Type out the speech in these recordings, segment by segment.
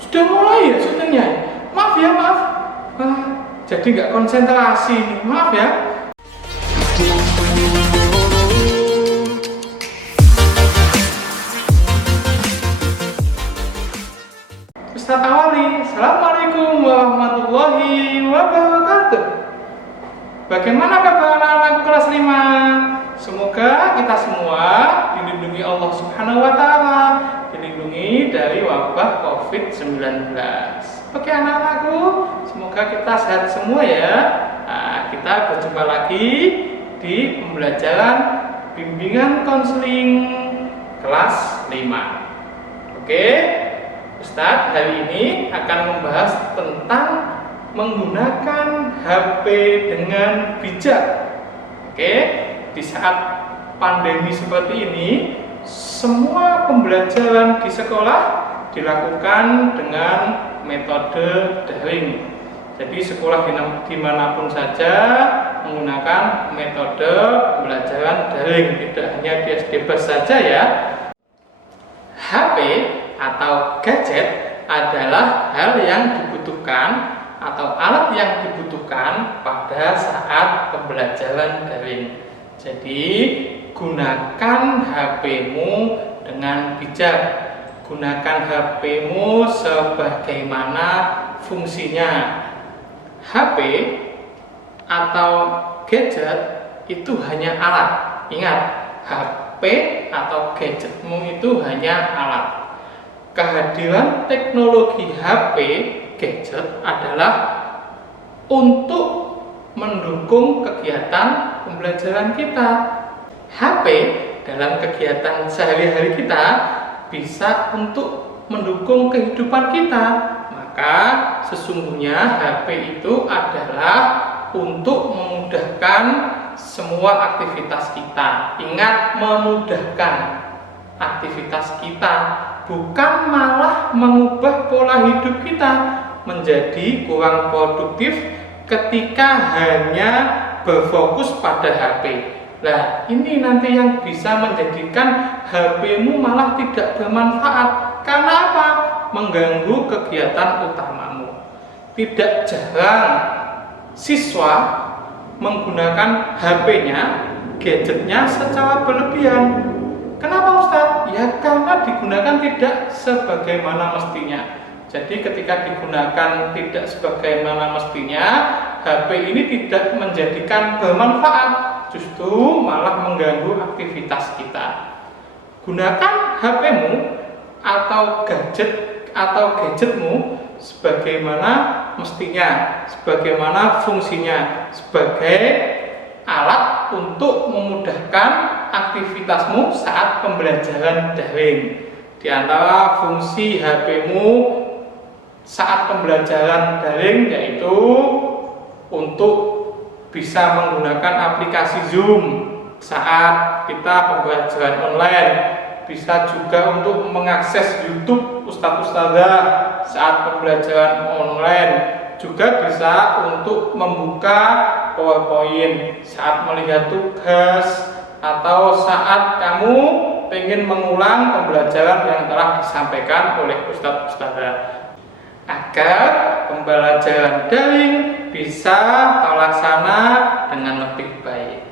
Sudah mulai ya syutingnya? Maaf ya, maaf. Jadi nggak konsentrasi nih, maaf ya. Ustadz Awali, Assalamualaikum warahmatullahi wabarakatuh. Bagaimana kabar anak-anak kelas 5? Semoga kita semua dilindungi Allah Subhanahu wa Ta'ala, dilindungi dari wabah COVID-19. Oke anak-anakku, semoga kita sehat semua ya. Kita berjumpa lagi di pembelajaran bimbingan konseling kelas 5. Oke, Ustadz hari ini akan membahas tentang menggunakan HP dengan bijak. Oke, di saat pandemi seperti ini, semua pembelajaran di sekolah dilakukan dengan metode daring. Jadi sekolah dimanapun saja menggunakan metode pembelajaran daring, tidak hanya di SD saja ya. HP atau gadget adalah hal yang dibutuhkan atau alat yang dibutuhkan pada saat pembelajaran daring. Jadi gunakan HP-mu dengan bijak. Gunakan HP-mu sebagaimana fungsinya. HP atau gadget itu hanya alat. Ingat, HP atau gadgetmu itu hanya alat. Kehadiran teknologi HP gadget adalah untuk mendukung kegiatan pembelajaran kita. HP dalam kegiatan sehari-hari kita bisa untuk mendukung kehidupan kita. Maka sesungguhnya HP itu adalah untuk memudahkan semua aktivitas kita. Ingat, memudahkan aktivitas kita, bukan malah mengubah pola hidup kita menjadi kurang produktif ketika hanya berfokus pada HP. Nah, ini nanti yang bisa menjadikan HP-mu malah tidak bermanfaat. Karena apa? Mengganggu kegiatan utamamu. Tidak jarang siswa menggunakan HP-nya, gadgetnya secara berlebihan. Kenapa Ustadz? Ya karena digunakan tidak sebagaimana mestinya. Jadi ketika digunakan tidak sebagaimana mestinya, HP ini tidak menjadikan bermanfaat, justru malah mengganggu aktivitas kita. Gunakan HP-mu atau gadgetmu sebagaimana mestinya, sebagaimana fungsinya, sebagai alat untuk memudahkan aktivitasmu saat pembelajaran daring. Di antara fungsi HP-mu saat pembelajaran daring yaitu untuk bisa menggunakan aplikasi Zoom saat kita pembelajaran online, bisa juga untuk mengakses YouTube Ustadz-Ustadzah saat pembelajaran online, juga bisa untuk membuka PowerPoint saat melihat tugas atau saat kamu ingin mengulang pembelajaran yang telah disampaikan oleh Ustadz-Ustadzah, agar pembelajaran daring bisa terlaksana dengan lebih baik.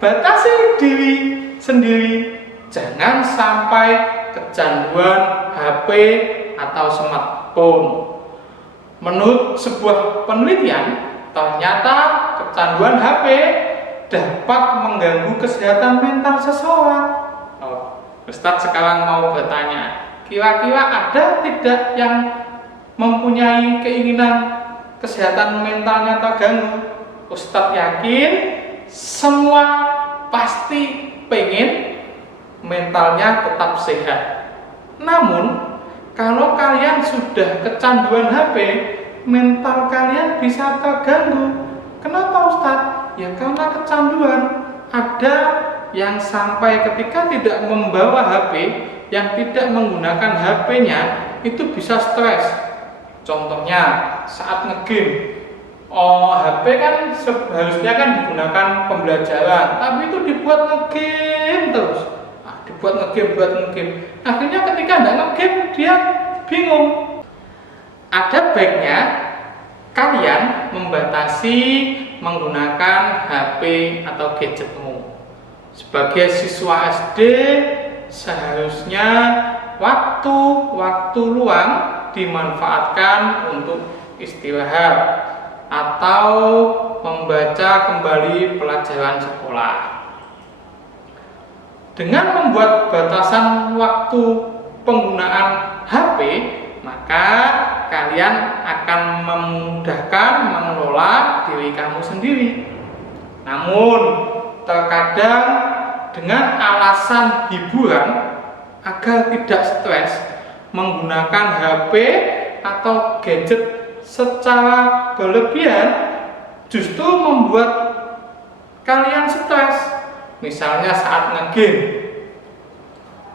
Batasi diri sendiri, jangan sampai kecanduan HP atau smartphone. Menurut sebuah penelitian, ternyata kecanduan HP dapat mengganggu kesehatan mental seseorang. Ustadz sekarang mau bertanya, kira-kira ada tidak yang mempunyai keinginan kesehatan mentalnya terganggu? Ustadz yakin semua pasti pengen mentalnya tetap sehat. Namun kalau kalian sudah kecanduan HP, mental kalian bisa terganggu. Kenapa Ustadz? Ya karena kecanduan. Ada yang sampai ketika tidak membawa HP, yang tidak menggunakan HP-nya itu bisa stres. Contohnya saat ngegame, HP kan seharusnya kan digunakan pembelajaran, tapi itu dibuat ngegame terus. Dibuat ngegame. Akhirnya ketika tidak ngegame dia bingung. ada baiknya kalian membatasi menggunakan HP atau gadgetmu. Sebagai siswa SD, seharusnya waktu luang dimanfaatkan untuk istirahat atau membaca kembali pelajaran sekolah. Dengan membuat batasan waktu penggunaan HP, maka kalian akan memudahkan mengelola diri kamu sendiri. Namun, terkadang dengan alasan hiburan agar tidak stres, menggunakan HP atau gadget secara berlebihan justru membuat kalian stres. Misalnya saat ngegame,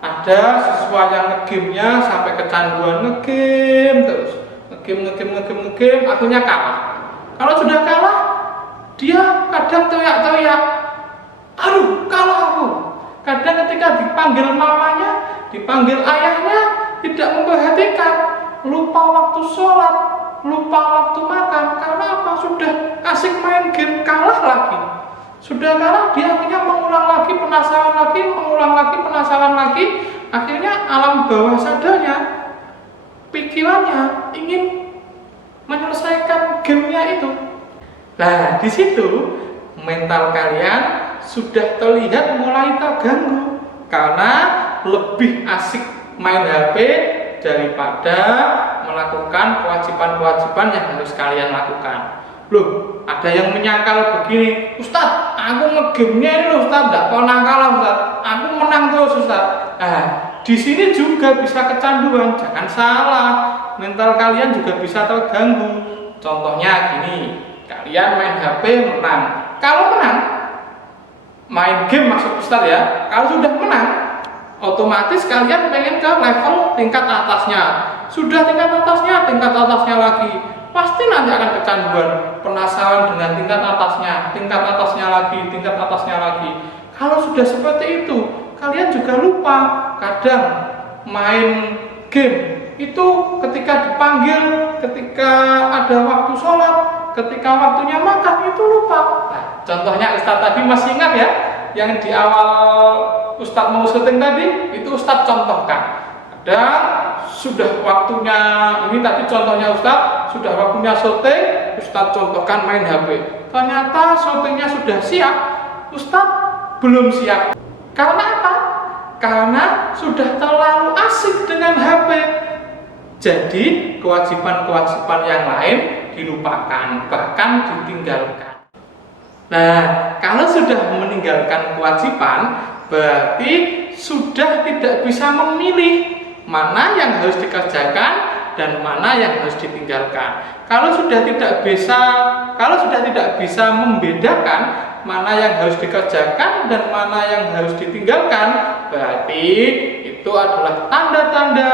ada siswa yang ngegame-nya sampai kecanduan ngegame terus, ngegame, akhirnya kalah. Kalau sudah kalah, dia kadang teriak-teriak, aduh kalah aku. Kadang ketika dipanggil mamanya, dipanggil ayahnya, tidak memperhatikan, lupa waktu sholat, lupa waktu makan. Karena apa? Sudah asik main game, kalah lagi. Sudah kalah, dia akhirnya mengulang lagi, penasaran lagi, mengulang lagi, penasaran lagi. Akhirnya alam bawah sadarnya, pikirannya ingin menyelesaikan gamenya itu. Nah, di situ mental kalian sudah terlihat mulai terganggu karena lebih asik main HP daripada melakukan kewajiban-kewajiban yang harus kalian lakukan. Loh, ada yang menyangkal begini, Ustadz, aku nge-game-nya ini loh Ustadz, tidak pernah kalah Ustadz, aku menang terus Ustadz. Nah, di sini juga bisa kecanduan, jangan salah, mental kalian juga bisa terganggu. Contohnya gini, kalian main HP menang, kalau menang, main game maksud Ustadz ya, kalau sudah menang, otomatis kalian pengen ke level tingkat atasnya. Sudah tingkat atasnya lagi, pasti nanti akan kecanduan, penasaran dengan tingkat atasnya lagi. Kalau sudah seperti itu, kalian juga lupa. Kadang main game itu ketika dipanggil, ketika ada waktu sholat, ketika waktunya makan itu lupa. Nah, contohnya Ustadz tadi masih ingat ya, yang di awal Ustadz mau syuting tadi, itu Ustadz contohkan. Dan sudah waktunya, ini tadi contohnya Ustadz, sudah waktunya syuting, Ustadz contohkan main HP. Ternyata syutingnya sudah siap, Ustadz belum siap. Karena apa? Karena sudah terlalu asik dengan HP. Jadi kewajiban-kewajiban yang lain dilupakan, bahkan ditinggalkan. Nah, kalau sudah meninggalkan kewajiban, berarti sudah tidak bisa memilih mana yang harus dikerjakan dan mana yang harus ditinggalkan. Kalau sudah tidak bisa membedakan mana yang harus dikerjakan dan mana yang harus ditinggalkan, berarti itu adalah tanda-tanda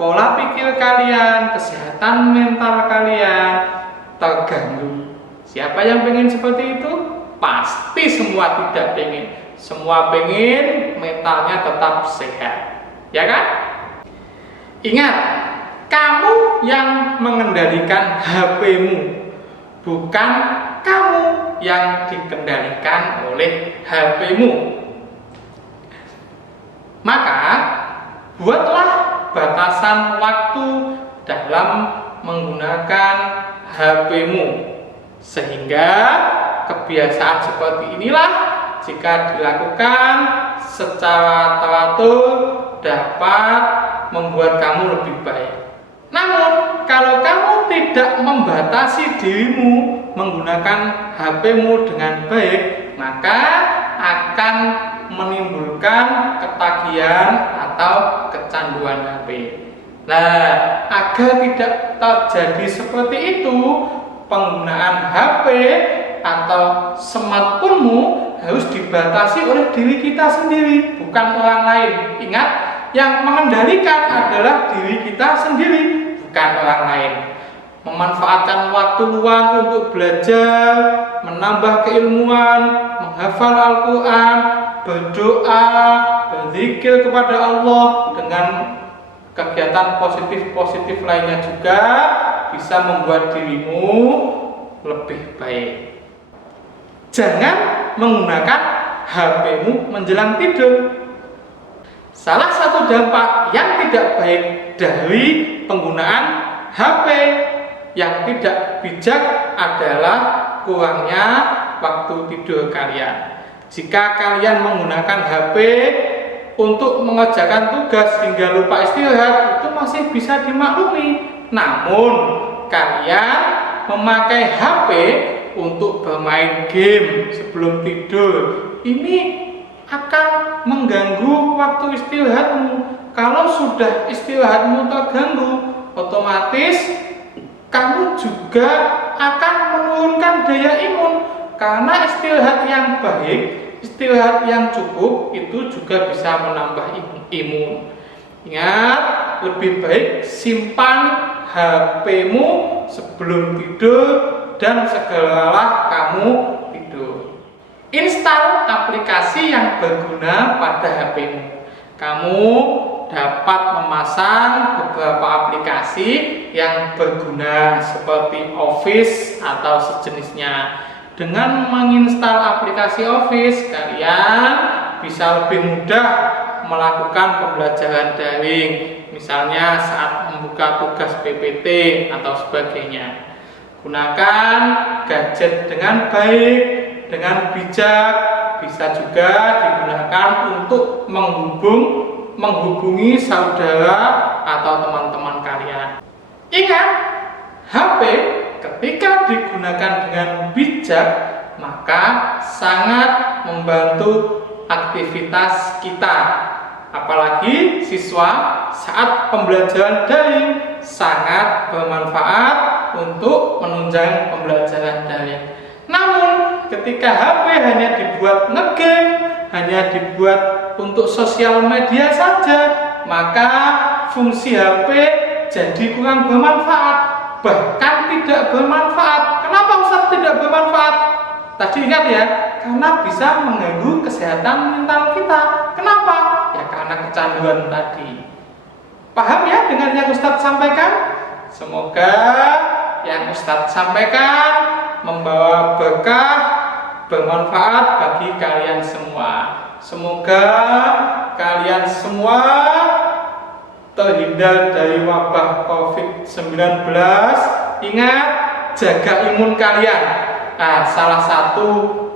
pola pikir kalian, kesehatan mental kalian terganggu. Siapa yang pengen seperti itu? Pasti semua tidak pengen. Semua pengen mentalnya tetap sehat, ya kan? Ingat, kamu yang mengendalikan HP-mu, bukan kamu yang dikendalikan oleh HP-mu. Maka, buatlah batasan waktu dalam menggunakan HP-mu, sehingga kebiasaan seperti inilah jika dilakukan secara teratur dapat membuat kamu lebih baik. Namun, kalau kamu tidak membatasi dirimu menggunakan HP-mu dengan baik, maka akan menimbulkan ketagihan atau kecanduan HP. Nah, agar tidak terjadi seperti itu, penggunaan HP atau smartphone-mu harus dibatasi oleh diri kita sendiri, bukan orang lain. Ingat, yang mengendalikan adalah diri kita sendiri, bukan orang lain. Memanfaatkan waktu luang untuk belajar, menambah keilmuan, menghafal Al-Quran, berdoa, berzikir kepada Allah dengan kegiatan positif-positif lainnya juga bisa membuat dirimu lebih baik. Jangan menggunakan HP-mu menjelang tidur. Salah satu dampak yang tidak baik dari penggunaan HP yang tidak bijak adalah kurangnya waktu tidur kalian. Jika kalian menggunakan HP untuk mengerjakan tugas hingga lupa istirahat, itu masih bisa dimaklumi. Namun, kalian memakai HP untuk bermain game sebelum tidur, ini akan mengganggu waktu istirahatmu. Kalau sudah istirahatmu terganggu, otomatis kamu juga akan menurunkan daya imun. Karena istirahat yang baik, istirahat yang cukup itu juga bisa menambah imun. Ingat, lebih baik simpan HP-mu sebelum tidur dan segeralah kamu tidur. Install aplikasi yang berguna pada HP-mu. Kamu dapat memasang beberapa aplikasi yang berguna seperti Office atau sejenisnya. Dengan menginstal aplikasi Office, kalian bisa lebih mudah melakukan pembelajaran daring, misalnya saat membuka tugas PPT atau sebagainya. Gunakan gadget dengan baik, dengan bijak, bisa juga digunakan untuk menghubungi saudara atau teman-teman kalian. Ingat, HP ketika digunakan dengan bijak, maka sangat membantu aktivitas kita. Apalagi siswa saat pembelajaran daring sangat bermanfaat untuk menunjang pembelajaran daring. Namun, ketika HP hanya dibuat ngegame, hanya dibuat untuk sosial media saja, maka fungsi HP jadi kurang bermanfaat. Bahkan tidak bermanfaat. Kenapa Ustaz tidak bermanfaat? Tadi ingat ya, karena bisa mengganggu kesehatan mental kita. Kenapa? Ya karena kecanduan tadi. Paham ya dengan yang Ustaz sampaikan? Semoga yang Ustaz sampaikan membawa berkah, bermanfaat bagi kalian semua. Semoga kalian semua terhindar dari wabah COVID-19. Ingat, jaga imun kalian. Salah satu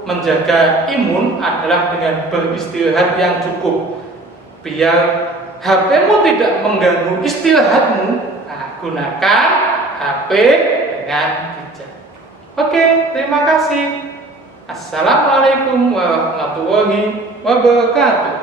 menjaga imun adalah dengan beristirahat yang cukup. Biar HP-mu tidak mengganggu istirahatmu, gunakan HP dengan bijak. Oke, terima kasih. Assalamualaikum warahmatullahi wabarakatuh.